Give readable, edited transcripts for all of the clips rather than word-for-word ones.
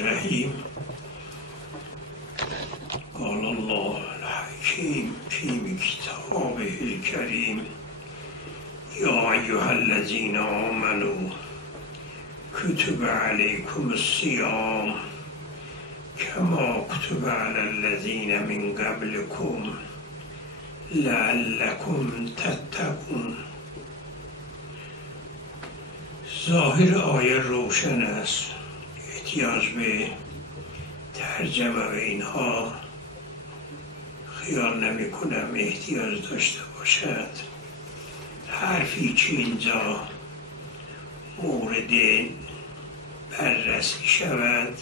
الرحیم. قال الله الحکیم فی کتابه الکریم یا ایها الذین آمنوا کتب علیکم الصیام کما کتب علی الذین من قبلکم لعلکم تتقون. ظاهر آیه روشن است، احتیاج به ترجمه و اینها خیال نمی کنم احتیاج داشته باشد. حرفی که اینجا مورد بررسی شود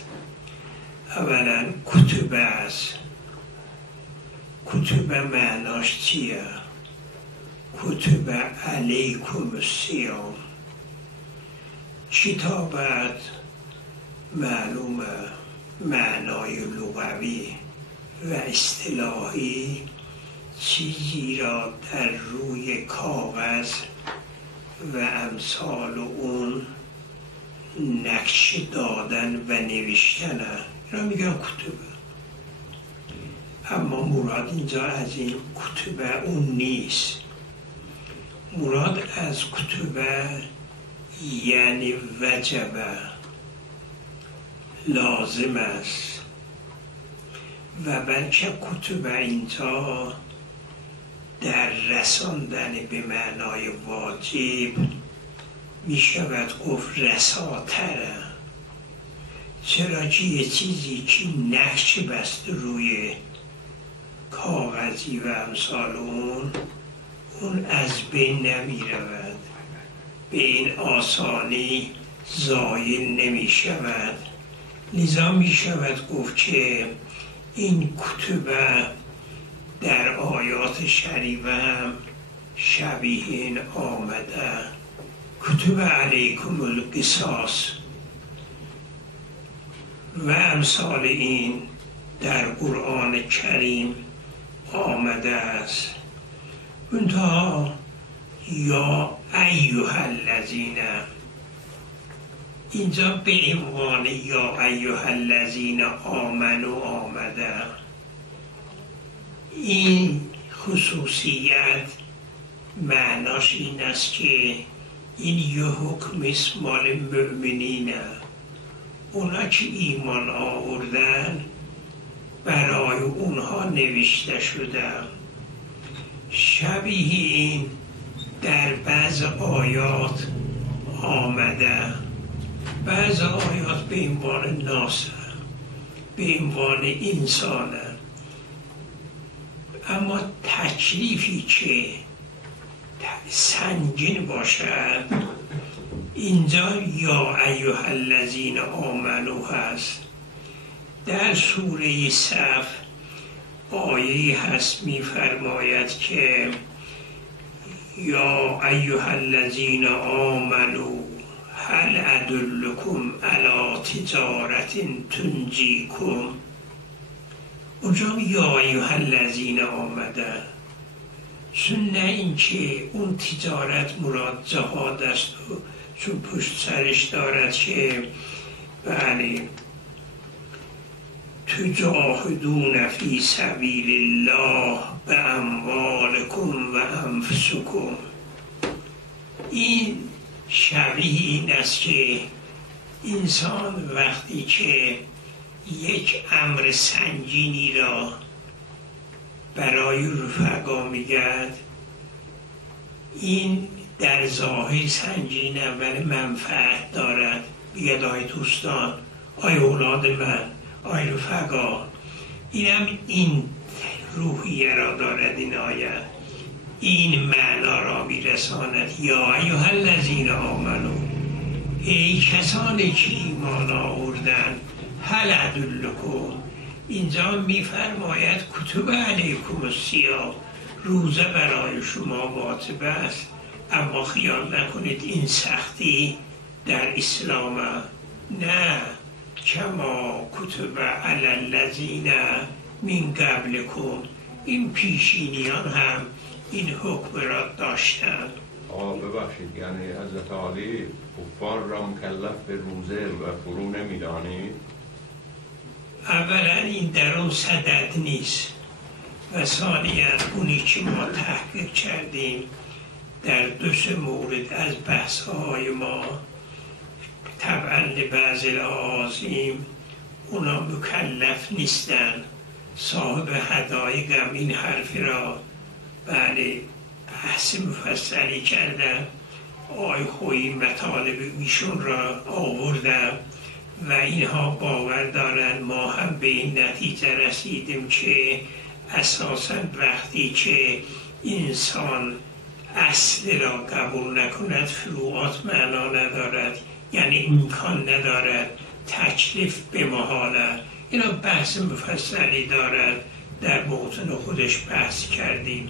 اولا کتب است. کتب معناش چیه؟ کتب علیکم الصیام. کتابت معلومه معنای لغوی و اصطلاحی چیزی را در روی کاغذ و امثال اون نقش دادن و نوشتن را میگن کتب. اما مراد اینجا از این کتب اون نیست. مراد از کتب یعنی وجبه، لازم است. و بلکه کتب اینجا در رساندن به معنای واجب می شود گفت رساتره. چرا که یه چیزی که نقش بست روی کاغذی و امثال اون از بین نمی رود، به این آسانی زایل نمی شود. لذا می شود گفت که این کتب در آیات شریفه هم شبیه این آمده. کتب علیکم القصاص و امثال این در قرآن کریم آمده است. منتها یا ایها الذین اینجا به عنوان یا ایها الذین آمنوا آمده. این خصوصیت معناش این است که این یه حکم است مال مؤمنینه. اونا که ایمان آوردن برای اونها نوشته شده. شبیه این در بعض آیات آمده. بعض آیات به عنوان ناس، به عنوان انسانه. اما تکلیفی که سنگین باشد اینجا یا ایها الذین آمنوا هست. در سوره صف آیه هست می‌فرماید که یا ایها الذین آمنوا هل ادلکم علی تجارت تنجیکم. اونجا یا ایها الذین آمده، چون نه این که اون تجارت مراد جهاد است و چون پشت سرش دارد که بله تجاهدون فی سبیل الله باموالکم و انفسکم. این شبیه این است که انسان وقتی که یک امر سنگینی را برای رفقا میگد، این در ظاهر سنگینه ولی منفعت دارد. بیاد آی دوستان، آی اولاد من، آی رفقا، اینم این روحیه را دارد. این آیه این معنا را میرساند. یا ایها الذین آمنوا، ای کسانی که ایمان آوردن، هل ادلکم. اینجا میفرماید کتب علیکم الصیام، روزه برای شما واجب است. اما خیال نکنید این سختی در اسلام نه. کما کتب علی الذین من قبلکم، این پیشینیان هم این حکم را داشتند. ببخشید، یعنی حضرت علی کفار را مکلف به روزه و فرو نمی‌دانید؟ اولا این در اون صدد نیست و ثانیاً اونی که ما تحقیق کردیم در 2 مورد از بحث‌های ما طبعاً لبعض العازیم اونا مکلف نیستن، صاحب حدایقم این حرف را بله بحث مفصلی کردم، آقای خویی مطالب ایشون را آوردم و اینها باور دارن ما هم به این نتیجه رسیدیم که اساساً وقتی که انسان اصل را قبول نکند فروعات معنا ندارد، یعنی امکان ندارد، تکلیف به محاله. اینا بحث مفصلی دارد، در موطن خودش بحث کردیم.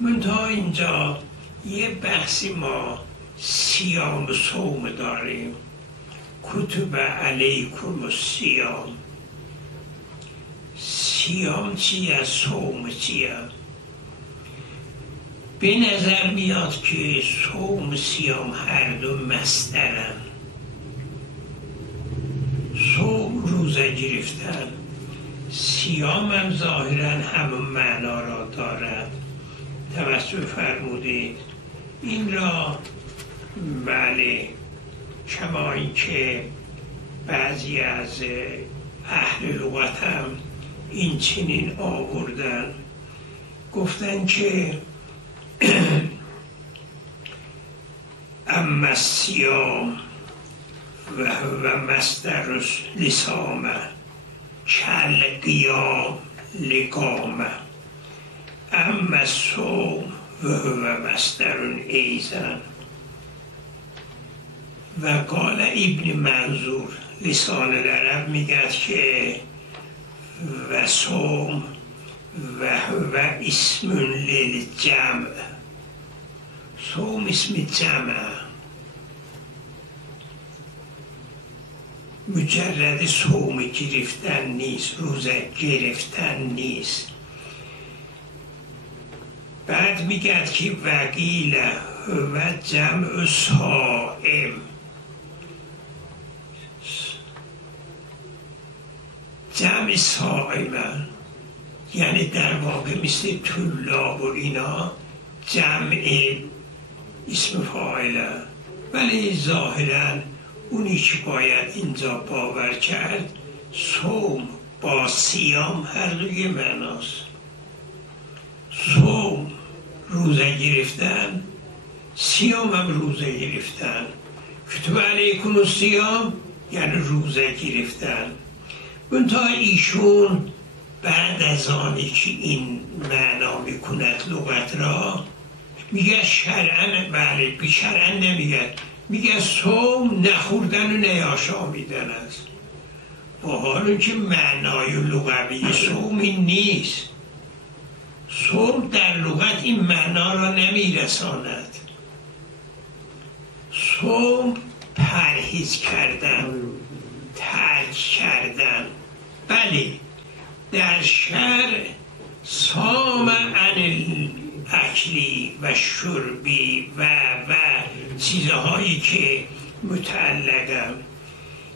منتها اینجا یه بحثی ما صیام و صوم داریم. کتب علیکم الصیام. صیام چیه؟ صوم چیه؟ به نظر میاد که صوم و صیام هر دو مصدرن. صوم روزه گرفتن، صیام هم ظاهرا همون معنا را دارد. توجه فرمودید. این را بله کما این که بعضی از اهل لغت هم این چنین آوردن، گفتن که اما الصیام و مصدر لسامه کالقیام لقامه اما الصوم و مصدر ایزن. و قال ابن منظور لسان العرب میگه که و صوم و اسم للجمع. صوم اسم جمع، مجرد صوم گرفتن نیست، روزه گرفتن نیست. بعد میگه که وقیل و جمع صائم. جمع صائم یعنی در واقع مثل طلاب و اینا جمع اسم فاعله، ولی ظاهرا اونی که باید اینجا باور کرد صوم با صیام هر دوی معناست. صوم روزه گرفتن، صیام هم روزه گرفتن. کتب علیکم الصیام یعنی روزه گرفتن. منتها ایشون بعد از آنی که این معنا میکند لغت را میگه شرعن، بله بی شرعن نمیگه، میگه صوم نخوردن و نیاشامیدن است، با حال که معنای لغوی صوم این نیست. صوم در لغت این معنا را نمیرساند. صوم پرهیز کردن، ترک کردن. بله در شرع صام عن الاکلی و شربی و چیزهایی که متعلقم.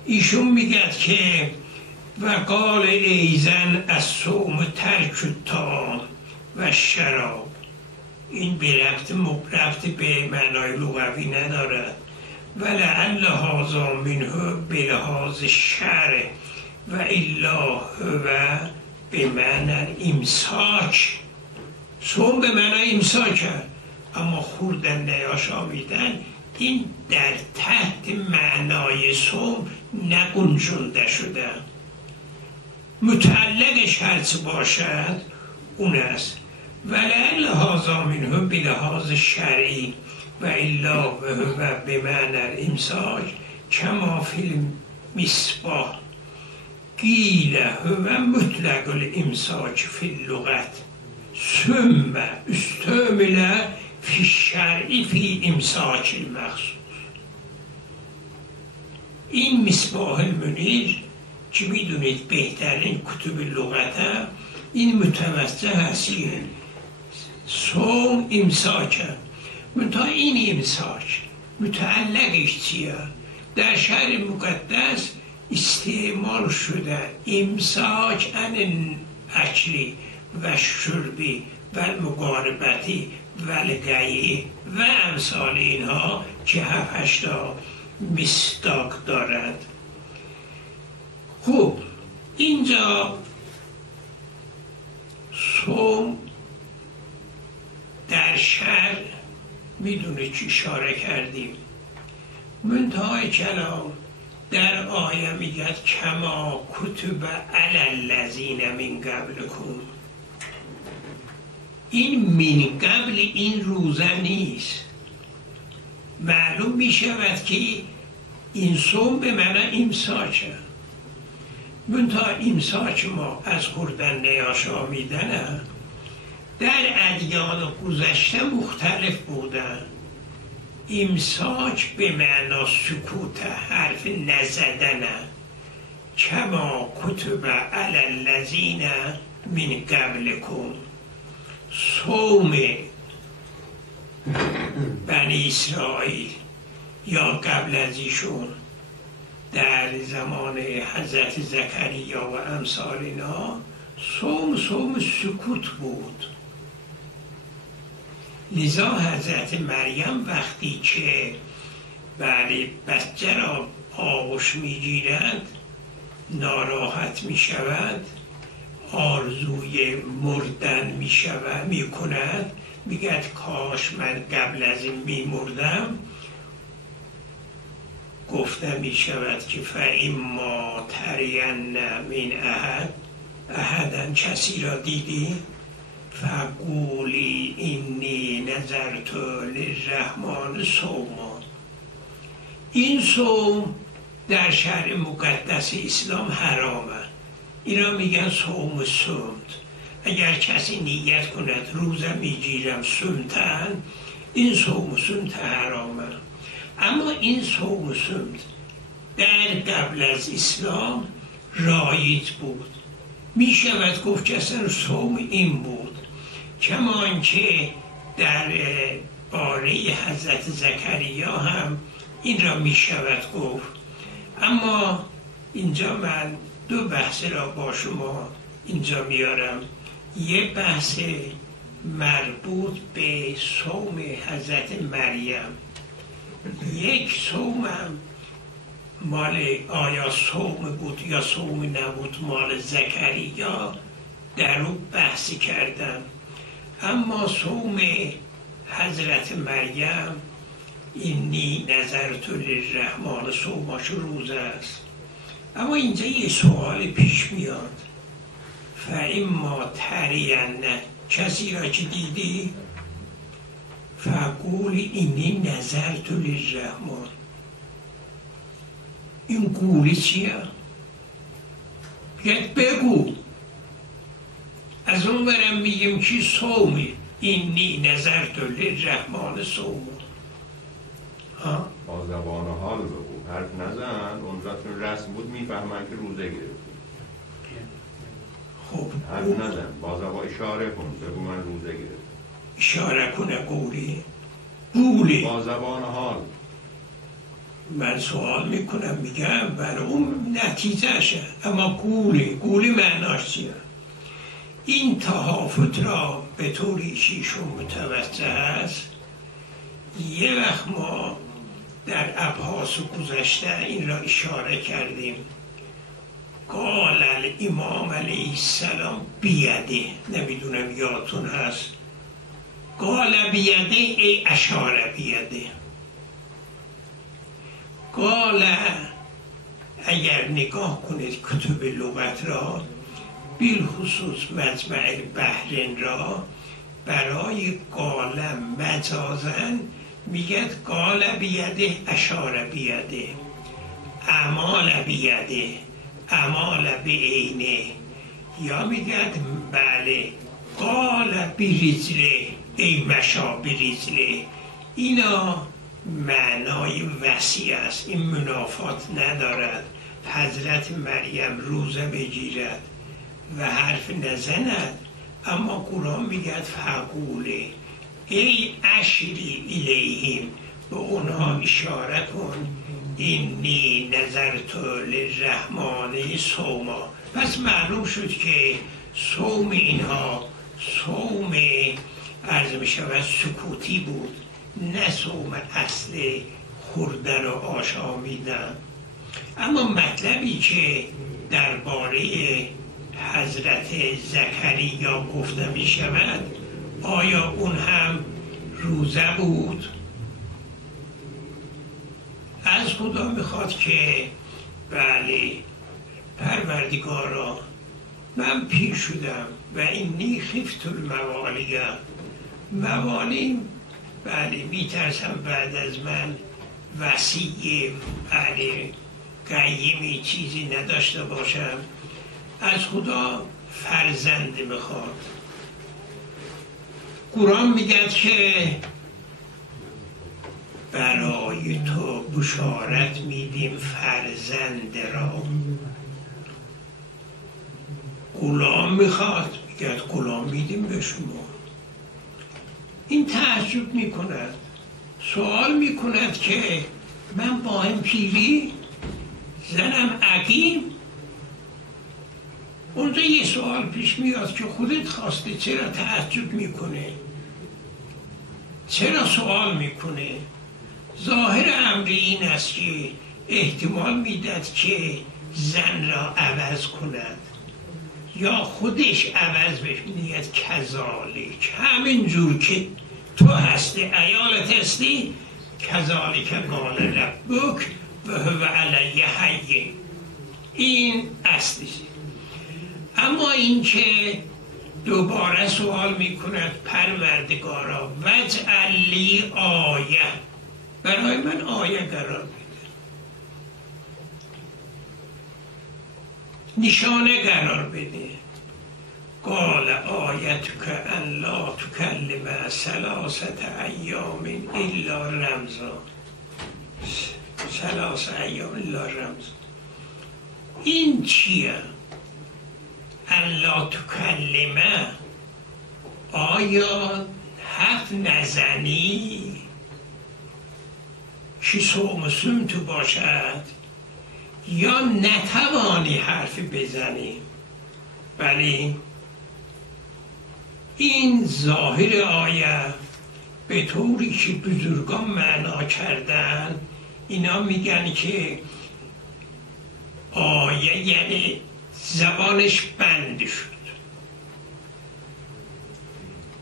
ایشون میگه که و قال ایزن الصوم ترک الطعام و شراب. این به ربط به معنای لغوی ندارد. ولعل هذا منه بلحاظ شرع و الا و به معنی امساک. صوم به معنی امساک، اما خوردن نیاشامیدن این در تحت معنای صوم نگنجونده شده. متعلقش هرچه باشد اون است. ولعل هذا منه بلحاظ شرعی و الا و به معنی امساک کما فی المصباح قیل هو مطلق الامساک فی اللغت ثم استعمل فی الشرع فی امساک المخصوص. این مصباح المنیر که میدونید بهترین کتب لغت هم این متوجه هست که صوم امساک، منتها این امساک متعلقش چیه؟ در شرع مقدس استعمال شده امساک عن اکلی و شربی و المقاربتی و الگیی و امثال اینها که 7-8 مصداق دارد. خب اینجا صوم در شرع میدونه چی اشاره کردیم. منتهای کلام در آیه میگه کما کتب علی الذین من قبلکم. این من قبل این روزه نیست. معلوم میشود که این صوم به معنی امساکه. منتها امساک ما از خوردن نیاشامیدن در ادیان گذشته مختلف بودن. امساک به معنا سکوت، حرف نزدن. کما کتب علی الذین من قبلکم. صوم بنی اسرائیل یا قبل از ایشون در زمان حضرت زکریا و امثال اینا صوم سکوت بود. لذا حضرت مریم وقتی که بچه را آغوش میگیرند ناراحت میشود، آرزوی مردن میکند، میگه کاش من قبل از این میمردم. گفته میشود که فاما ترین من احدا کسی را دیدی فقولی اینی نذرت للرحمن صوما. این صوم در شرع مقدس اسلام حرامه. اینا میگن صوم سمت. اگر کسی نیت کند روزه میگیرم سمتن، این صوم سمت حرامه. اما این صوم سمت در قبل از اسلام رایج بود. میشود گفت که اصلا صوم این بود. کمان که در باره حضرت زکریا هم این را میشود گفت. اما اینجا من 2 بحث را با شما اینجا میارم. یه بحث مربوط به صوم حضرت مریم. یک صومم مال آیا صوم بود یا صوم نبود مال زکریا، در اون بحثی کردم. اما صوم حضرت مریم اینی نذرت للرحمن صوماش روزه است. اما اینجا یه سوال پیش میاد. فاما ترین کسی را که دیدی فقول اینی نذرت للرحمن. این قولی چیه؟ بگو. از اون برم میگیم که صومی اینی نذرت للرحمن صوم. با زبان حال بگو، حرف نزن. اونجاتون رسم بود میفهمن که روزه گرفتی. خب حرف نزن، با زبان اشاره کن، بگو من روزه گرفتم. اشاره کنه قولی با زبان حال. من سوال میکنم میگم برای اون نتیجهشه. اما قولی معناش چیه؟ این تهافت را به طوری شیشون متوجه است. یه وقت ما در ابحاث گذشته این را اشاره کردیم. قال الامام علیه السلام بیده، نمیدونم یادتون هست. قال بیده ای اشاره بیده. قال اگر نگاه کنید کتب لغت را، بالخصوص مجمع البحرین را، برای قال مجازن میگه قال بیده اشاره بیده، اعمال بیده اعمال بعینه، یا میگه بله قال برجله ای مشا برجله. اینا معنای وسیع است. این منافات ندارد. حضرت مریم روزه بگیرد و حرف نزند، اما قرآن میگه فقوله ای اشری الیهم، به اونها اشاره کن اینی نظرت للرحمن صوما. پس معلوم شد که صوم اینها صوم عرض می شود سکوتی بود، نه صوم اصل خوردن و آشامیدن. اما مطلبی که درباره حضرت زکریا گفته می شود، آیا اون هم روزه بود؟ از خدا میخواد که بله پروردگارا من پیر شدم و اینی خفت الموالیه، موالیم بله میترسم بعد از من وصیه بله قیمی چیزی نداشته باشم. از خدا فرزند میخواد. قرآن میگه که برای تو بشارت میدیم فرزند را. غلام میخواد، میگه غلام میدیم به شما. این تعجب میکند، سوال میکند که من با هم پیری زنم عقیم. اونجا یه سوال پیش میاد که خودت خواسته، چرا تعجب میکنه؟ چرا سوال میکنه؟ ظاهر امر این است که احتمال میداد که زن را عوض کند یا خودش عوض بشه. نیت کذالک، همین جور که تو هستی ایالت هستی، کذالک قال ربک و هو علی هین. این اصلیش. اما این که دوباره سوال میکند پروردگارا وجعل لی آیه، برای من آیه قرار بده، نشانه قرار بده. قال آیتک ان لا تکلم ثلاثه ایام الا رمزا. ثلاثه ایام الا رمزا این چیه؟ ان لا تکلم، آیا حرف نزنی که صوم تو باشد یا نتوانی حرف بزنی؟ بله این ظاهر آیه به طوری که بزرگان معنا کردن، اینا میگن که آیه یعنی زبانش بند شد.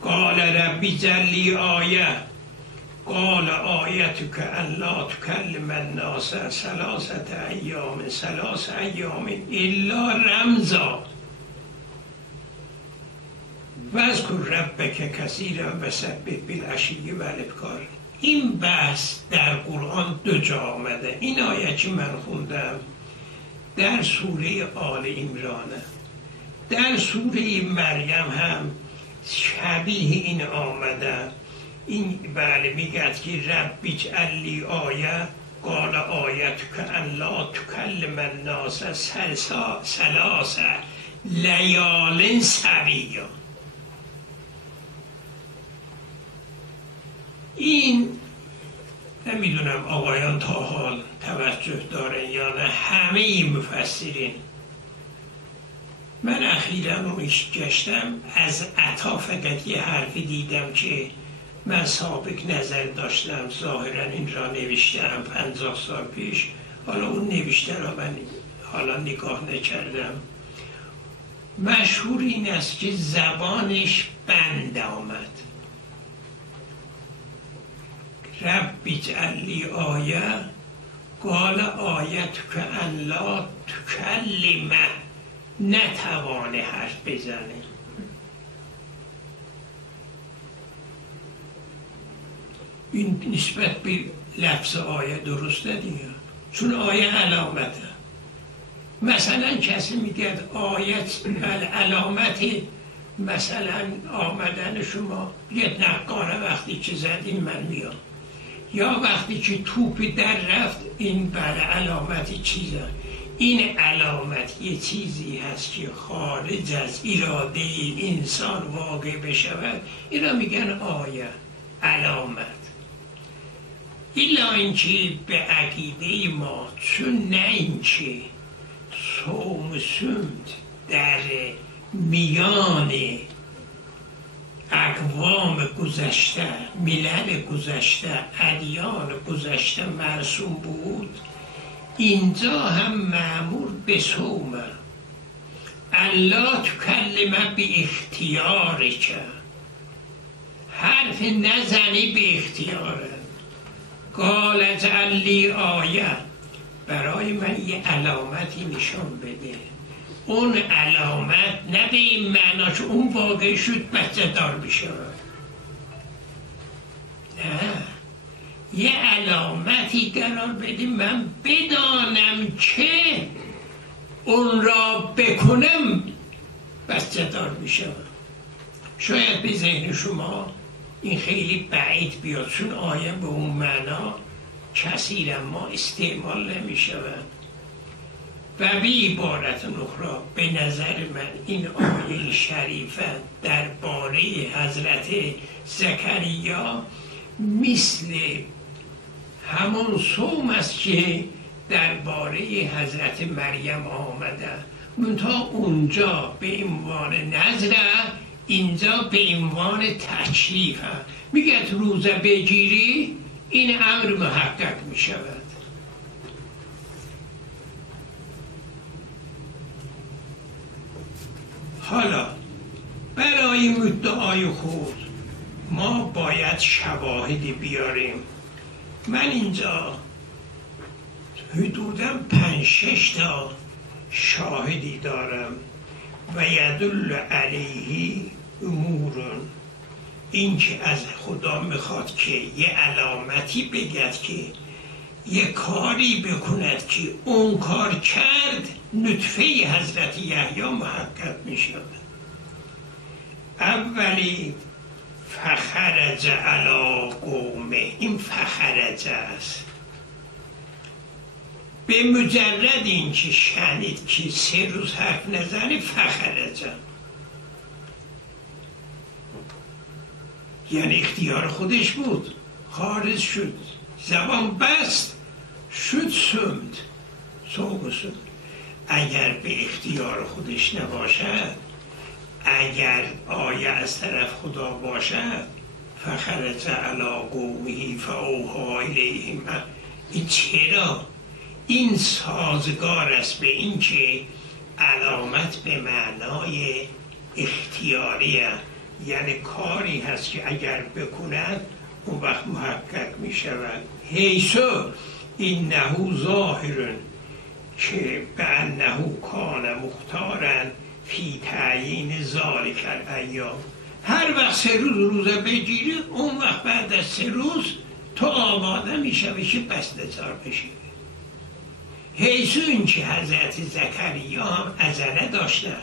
قال ربی جلی آیه، قال آیتک ان لا تکلم الناس ثلاثه ایام الا رمزا واذکر ربک کثیرا وسبح بالعشی والابکار. این بحث در قرآن دو جا آمده. این آیه که من خوندم در سوره آل عمرانه، در سوره مریم هم شبیه این آمده. این بله میگه که ربی اجعل لی آیه، قال آیتک ان لا تکلم الناس ثلاث لیال سویا. این نمیدونم آقایان تا حال توجه دارن یا نه، همه مفسرین. من اخیراً اونش گشتم، از عطا فقط یه حرفی دیدم که من سابق نظر داشتم، ظاهراً این را نوشتم 50 سال پیش، حالا اون نوشته را من حالا نگاه نکردم. مشهور این است که زبانش بند آمد. ربی اجعل لی آیه، قال آیتک ان لا تکلم، نتوانه حرف بزنه. این نسبت به لفظ آیه درسته دیگه، چون آیه علامته. مثلا کسی میگه آیت علامت مثلا آمدن شما، یه نقاره وقتی که زدین من میام، یا وقتی که توپ در رفت، این بله علامت چیزه. این علامت یه چیزی هست که خارج از اراده انسان واقع بشود، اینا میگن آیه، علامت. الا اینکه به عقیده ما چون نه اینکه صوم سمت در میان اقوام گذشته، ملل گذشته، ادیان گذشته مرسوم بود، اینجا هم مأمور به صوم. الله تکلم به اختیار کرد، حرف نزنی به اختیاره. قال اجعل لی آیه، برای من یه علامتی نشان بده. اون علامت نه به این معنا که اون واقع شد بچه دار بشه، نه، یه علامتی قرار بده من بدانم که اون را بکنم بچه دار بشه. شاید به ذهن شما این خیلی بعید بیاد، چون آیه به اون معنا کثیرا ما استعمال نمی شود. و به عبارت اخرى به نظر من این آیه شریفه درباره حضرت زکریا مثل همون صوم است که درباره حضرت مریم آمده، منتها اونجا به عنوان نذر، اینجا به عنوان تکلیف. میگه روزه بگیری این امر محقق می شود. حالا برای مدعای خود ما باید شواهدی بیاریم. من اینجا حدوداً 5-6 تا شاهدی دارم و یدل علیه امورون، این که از خدا میخواد که یه علامتی بگد که یه کاری بکند که اون کار کرد، نطفه حضرت یحیی محقق میشود. اولی فخرج علی قومه، این فخرج است. به مجرد این که شنید که 3 روز حرف نزنه فخرج، یعنی اختیار خودش بود، خارج شد، زبان بست، شد صوم سمت. اگر به اختیار خودش نباشد، اگر آیه از طرف خدا باشد، فخرج علی قومه فاوحی الیهم، این چرا؟ این سازگار است به این که علامت به معنای اختیاریه، یعنی کاری هست که اگر بکند اون وقت محقق می شود. حیثو اینه ظاهر که به انه کان مختارا فی تعیین ذالک الایام، هر وقت 3 روز روزه بگیری اون وقت بعد از 3 روز تو آماده می شوی که بسته دار بشی. حیثو این که حضرت زکریا هم عجله داشتن،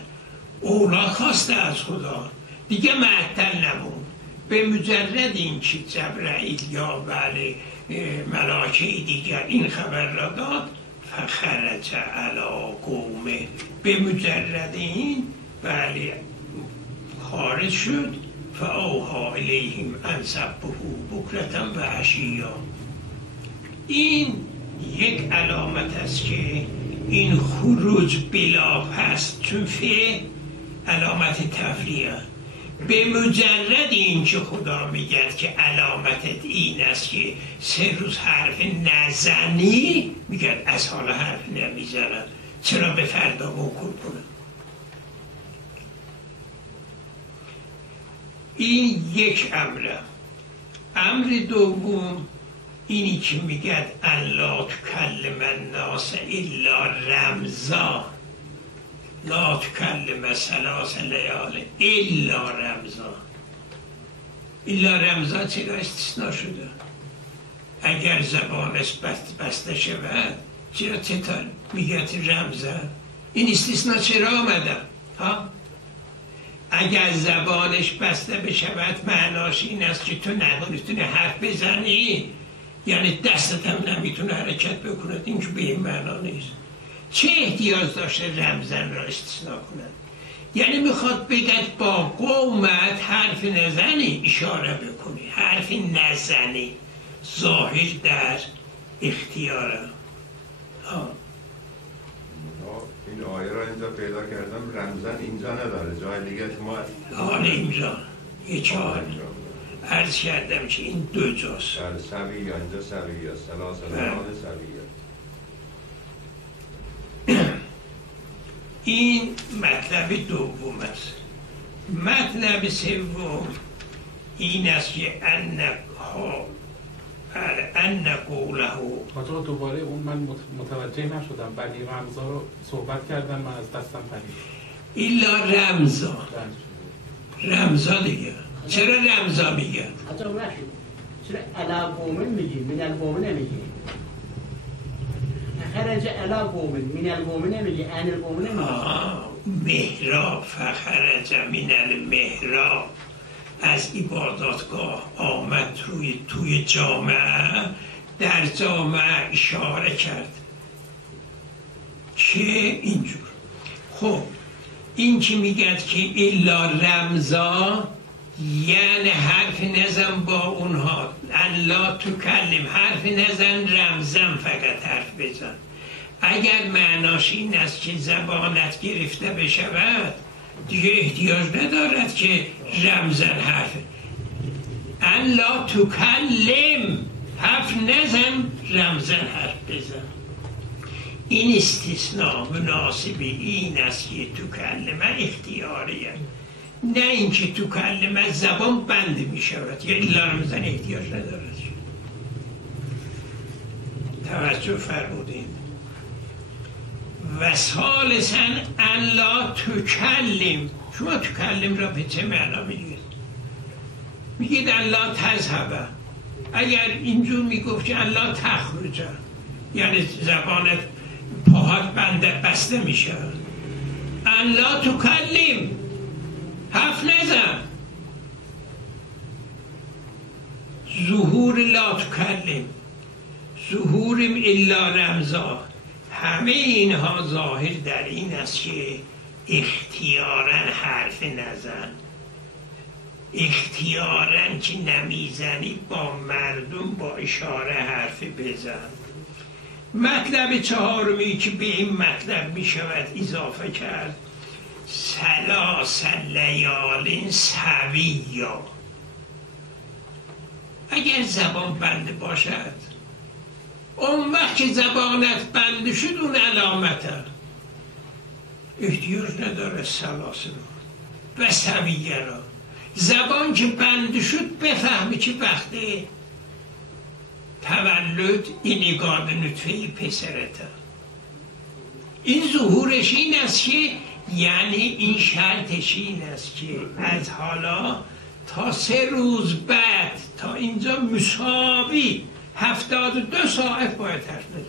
اولاد خواسته از خدا، دیگه معطل نمون. به مجرد این که جبرائیل یا ملائکه دیگر این خبر را داد، فخرج علی قومه، به مجرد این خارج شد، فاوحی الیهم ان سبحوا بکرة و عشیا. این یک علامت است که این خروج بلا هست، چون علامت تفریه. به مجرد این که خدا میگه که علامتت این است که 3 روز حرف نزنی، میگه از حالا حرف نمیزنم، چرا به فردا موکول کنم. این یک امره. امر دوم اینی که میگه الله تکلم الناس الا رمزا، لا تکلم 3 لیال الا رمزا. الا رمزا چرا استثناء شده؟ اگر زبانش بسته شود چرا میگه رمزا؟ این استثناء چرا آمده؟ ها؟ اگر زبانش بسته بشود معناش این است که تو نمیتونی حرف بزنی، یعنی دستت هم نمیتونه حرکت بکنه. این که به این معنا نیست. چه احتیاج داشته رمزن را استثناء کنند؟ یعنی میخواد بگد با قومت حرف نزنی، اشاره بکنی، حرف نزنی. ظاهر در اختیارم. این آیه را اینجا پیدا کردم، رمزن اینجا نداره، جای دیگه شما اینجا یه چهار عرض کردم که این دو جاست. سویه، اینجا سویه، سلاسلان سویه. این مطلب دوم است. مطلب سوم این است که ان قوله حالا دوباره اون من متوجه نشدم، ولی رمزا رو صحبت کردن، من از دستم پرید. الا رمزا دیگه. چرا رمزا میگه؟ حتی رشد چرا علا قومن میگی من القوم نمیگی؟ خرج علا قومن من القوم نمیگی، ان القوم نمیگی. محراب فخرج من المحراب، از عباداتگاه آمد توی جامعه، در جامعه اشاره کرد که اینجور. خب این که میگد که الا رمزا، یعنی حرف نزن با اونها، الا تکلم، حرف نزن، رمزن فقط حرف بزن. اگر معناش این است که زبانت گرفته بشود دیگه احتیاج ندارد که رمزن حرف. الا تکلم، حرف نزن، رمزن حرف بزن. این استثناء مناسب این است که تکلمه اختیاریه، نه اینکه تکلمه زبان بند می شود یا الا رمزن احتیاج ندارد. توجه فرمودین. و ثالثاً ان لا تکلم. شما تکلم را به چه معنا میگید؟ میگید ان لا تذهب. اگر اینجور میگفت که ان لا تخرج، یعنی زبانت پاهات بسته میشه. ان لا تکلم، حرف نزن. ظهور لا تکلم، ظهور الا رمزا، همه اینها ظاهر در این است که اختیاراً حرف نزن. اختیاراً که نمیزنی با مردم با اشاره حرف بزن. مطلب چهارمی که به این مطلب می شود اضافه کرد، ثلاث لیال سویا. اگر زبان بند باشد، اون وقت که زبانت بند شد اون علامته، احتیاج نداره ثلاث و سویه را. زبان که بند شد بفهمی که وقت تولد این نگاه نطفه پسرته. این ظهورش این است که یعنی این شرطش این است که از حالا تا 3 روز بعد تا اینجا مساوی 72 ساعت باید حرف بزنه.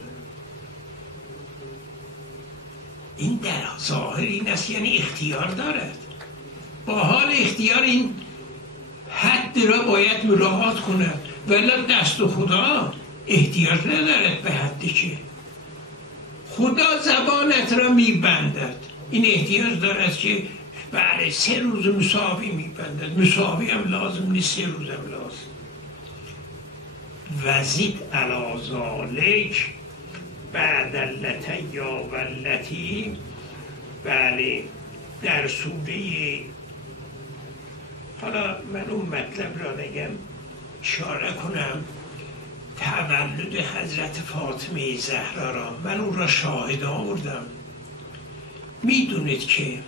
این در ظاهر این است، یعنی اختیار دارد. با حال اختیار این حد را باید مراعات کند، ولی دست خدا احتیاج ندارد به حدی که خدا زبانت را میبندد. این احتیاج دارد که بله 3 روز مساوی میبندد. مساوی هم لازم نیست، 3 روز هم لازم. وزید علی ذالک بعد اللتی و اللتی. بله در سوره، حالا من اون مطلب را بگم اشاره کنم، تولد حضرت فاطمه زهرا را من اون را شاهد آوردم. میدونید که